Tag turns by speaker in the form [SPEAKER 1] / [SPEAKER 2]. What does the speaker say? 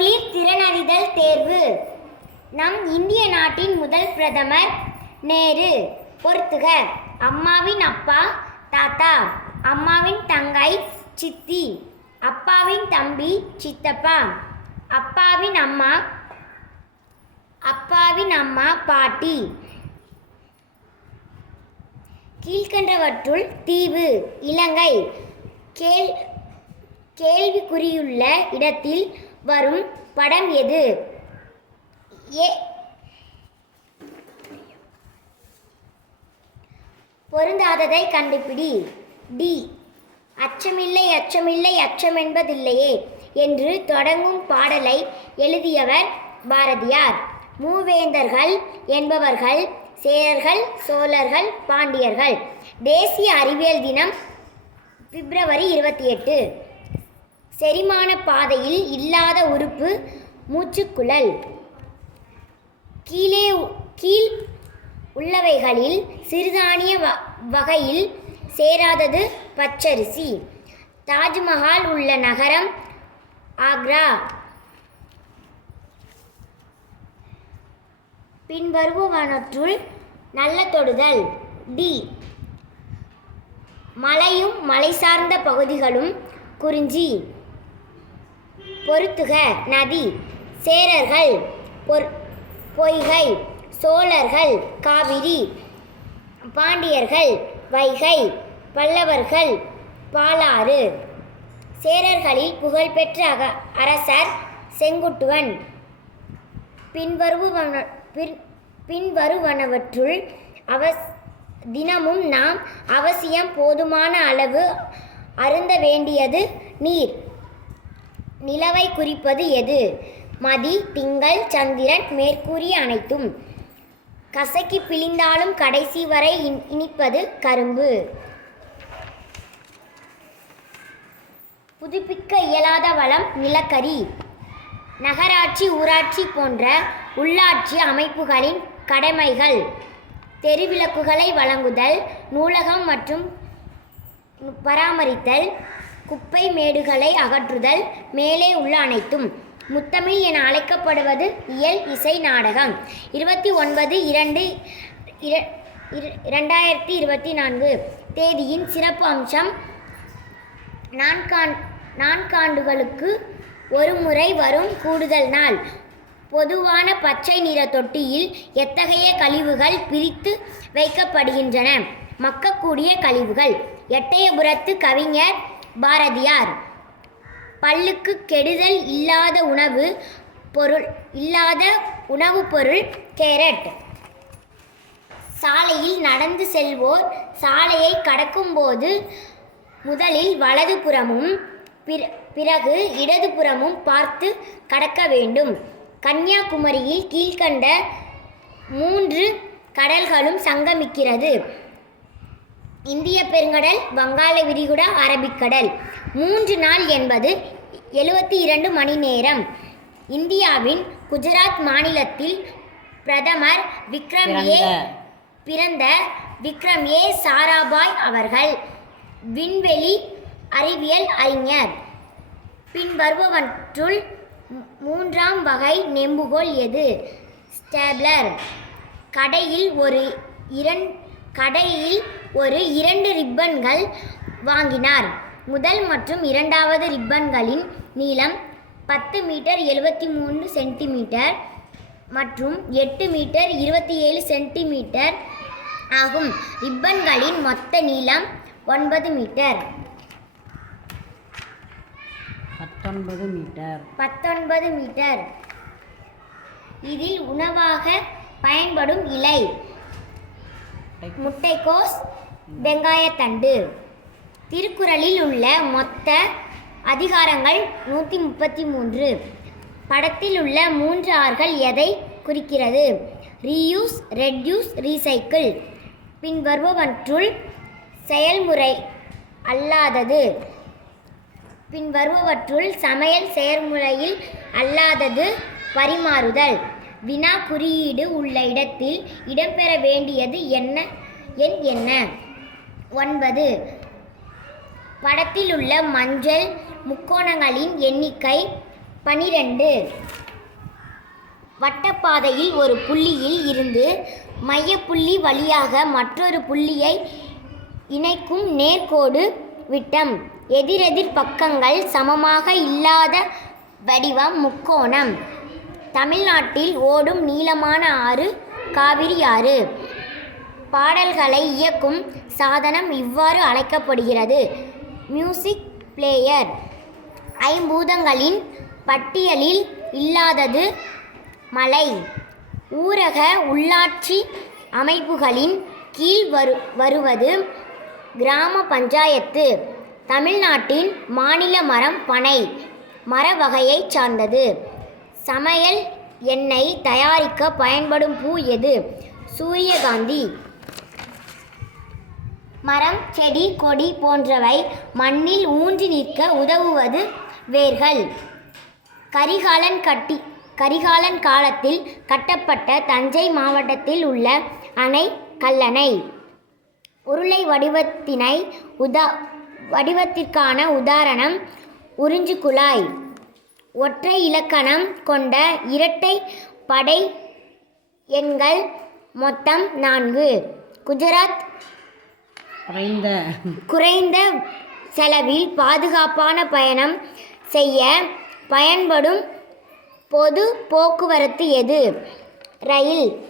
[SPEAKER 1] துளிர் திறனறிதல் தேர்வு. நம் இந்திய நாட்டின் முதல் பிரதமர் நேரு. பொறுத்துக. அம்மாவின் அப்பா தாத்தா. அம்மாவின் தங்கை சித்தி. அப்பாவின் தம்பி சித்தப்பா. அப்பாவின் அம்மா அப்பாவின் அம்மா பாட்டி. கீழ்கண்டவற்றுள் தீவு இலங்கை. கேள் கேள்விக்குறியுள்ள இடத்தில் வரும் படம் எது? ஏ. பொருந்தாததை கண்டுபிடி. டி. அச்சமில்லை அச்சமில்லை அச்சம் என்பதில்லையே என்று தொடங்கும் பாடலை எழுதியவர் பாரதியார். மூவேந்தர்கள் என்பவர்கள் சேரர்கள் சோழர்கள் பாண்டியர்கள். தேசிய அறிவியல் தினம் பிப்ரவரி இருபத்தி எட்டு. செரிமான பாதையில் இல்லாத உறுப்பு மூச்சுக்குழல். கீழே கீழ் உள்ளவைகளில் சிறுதானிய வ வகையில் சேராதது பச்சரிசி. தாஜ்மஹால் உள்ள நகரம் ஆக்ரா. பின்வருபவனற்றுள் நல்ல தொடுதல். டி. மலையும் மலை சார்ந்த பகுதிகளும் குறிஞ்சி. பொருத்துக நதி சேரர்கள் பொற் பொய்கை சோழர்கள் காவிரி பாண்டியர்கள் வைகை பல்லவர்கள் பாலாறு. சேரர்களில் புகழ்பெற்ற அக அரசர் செங்குட்டுவன். பின்வருவன பின் பின்வருவனவற்றுள் அவஸ் தினமும் நாம் அவசியம் போதுமான அளவு அருந்த வேண்டியது நீர். நிலவை குறிப்பது எது? மதி திங்கள் சந்திரன் மேற்கூறிய அனைத்தும். கசக்கி பிழிந்தாலும் கடைசி வரை இன்- இனிப்பது கரும்பு. புதுப்பிக்க இயலாத வளம் நிலக்கரி. நகராட்சி ஊராட்சி போன்ற உள்ளாட்சி அமைப்புகளின் கடமைகள். தெருவிளக்குகளை வழங்குதல் நூலகம் மற்றும் பராமரித்தல். குப்பை மேடுகளை அகற்றுதல் மேலே உள்ள அனைத்தும். முத்தமிழ் என அழைக்கப்படுவது இயல் இசை நாடகம். இருபத்தி ஒன்பது இரண்டு இர- இரண்டாயிரத்தி இருபத்தி நான்கு தேதியின் சிறப்பு அம்சம் நான்காண் நான்காண்டுகளுக்கு ஒரு முறை வரும் கூடுதல் நாள். பொதுவான பச்சை நிற தொட்டியில் எத்தகைய கழிவுகள் பிரித்து வைக்கப்படுகின்றன? மக்கக்கூடிய கழிவுகள். எட்டயபுரத்து கவிஞர் பாரதியார். பல்லுக்கு கெடுதல் இல்லாத உணவு பொருள் இல்லாத உணவுப் பொருள் கேரட். சாலையில் நடந்து செல்வோர் சாலையை கடக்கும்போது முதலில் வலதுபுறமும் பிற- பிறகு இடதுபுறமும் பார்த்து கடக்க வேண்டும். கன்னியாகுமரியில் கீழ்க்கண்ட மூன்று கடல்களும் சங்கமிக்கிறது. இந்திய பெருங்கடல் வங்காள விரிகுடா அரபிக்கடல். மூன்று நாள் என்பது எழுபத்தி இரண்டு மணி நேரம். இந்தியாவின் குஜராத் மாநிலத்தில் பிரதமர் விக்ரம் ஏ
[SPEAKER 2] பிறந்த.
[SPEAKER 1] விக்ரம் ஏ சாராபாய் அவர்கள் விண்வெளி அறிவியல் அறிஞர். பின்வருபவற்றுள் மூன்றாம் வகை நெம்புகோல் எது? ஸ்டேப்லர் கடையில் ஒரு இரண் கடையில் ஒரு இரண்டு ரிப்பன்கள் வாங்கினார். முதல் மற்றும் இரண்டாவது ரிப்பன்களின் நீளம் பத்து மீட்டர் எழுபத்தி மூணு சென்டிமீட்டர் மற்றும் எட்டு மீட்டர் இருபத்தி ஏழு சென்டிமீட்டர் ஆகும். ரிப்பன்களின் மொத்த நீளம் ஒன்பது மீட்டர்.
[SPEAKER 2] பத்தொன்பது மீட்டர்.
[SPEAKER 1] பத்தொன்பது மீட்டர். இதில் உணவாக பயன்படும் இலை முட்டைக்கோஸ். வெங்காயத்தண்டு. திருக்குறளில் உள்ள மொத்த அதிகாரங்கள் நூற்றி முப்பத்தி மூன்று படத்தில் உள்ள மூன்று ஆறுகள் எதை குறிக்கிறது? Reuse reduce recycle. பின்வருபவற்றுள் செயல்முறை அல்லாதது. பின்வருபவற்றுள் சமையல் செயல்முறையில் அல்லாதது பரிமாறுதல். வினா குறியீடு உள்ள இடத்தில் இடம்பெற வேண்டியது என்ன? எண் என்ன? ஒன்பது. படத்தில் உள்ள மஞ்சள் முக்கோணங்களின் எண்ணிக்கை பனிரெண்டு. வட்டப்பாதையில் ஒரு புள்ளியில் இருந்து மையப்புள்ளி வழியாக மற்றொரு புள்ளியை இணைக்கும் நேர்கோடு விட்டம். எதிரெதிர் பக்கங்கள் சமமாக இல்லாத வடிவம் முக்கோணம். தமிழ்நாட்டில் ஓடும் நீளமான ஆறு காவிரி ஆறு. பாடல்களை இயக்கும் சாதனம் இவ்வாறு அழைக்கப்படுகிறது. Music player. ஐம்பூதங்களின் பட்டியலில் இல்லாதது மலை. ஊரக உள்ளாட்சி அமைப்புகளின் கீழ் வரு வருவது கிராம பஞ்சாயத்து. தமிழ்நாட்டின் மாநில மரம் பனை மர வகையைச் சார்ந்தது. சமையல் எண்ணெய் தயாரிக்க பயன்படும் பூ எது? சூரியகாந்தி. மரம் செடி கொடி போன்றவை மண்ணில் ஊன்றி நிற்க உதவுவது வேர்கள். கரிகாலன் கட்டி கரிகாலன் காலத்தில் கட்டப்பட்ட தஞ்சை மாவட்டத்தில் உள்ள அணை கல்லணை. உருளை வடிவத்தினை உதா வடிவத்திற்கான உதாரணம் உறிஞ்சு குழாய் ஒற்றை இலக்கணம் கொண்ட இரட்டை படை எண்கள் மொத்தம் நான்கு. குஜராத்
[SPEAKER 2] குறைந்த.
[SPEAKER 1] குறைந்த செலவில் பாதுகாப்பான பயணம் செய்ய பயன்படும் பொது போக்குவரத்து எது? ரயில்.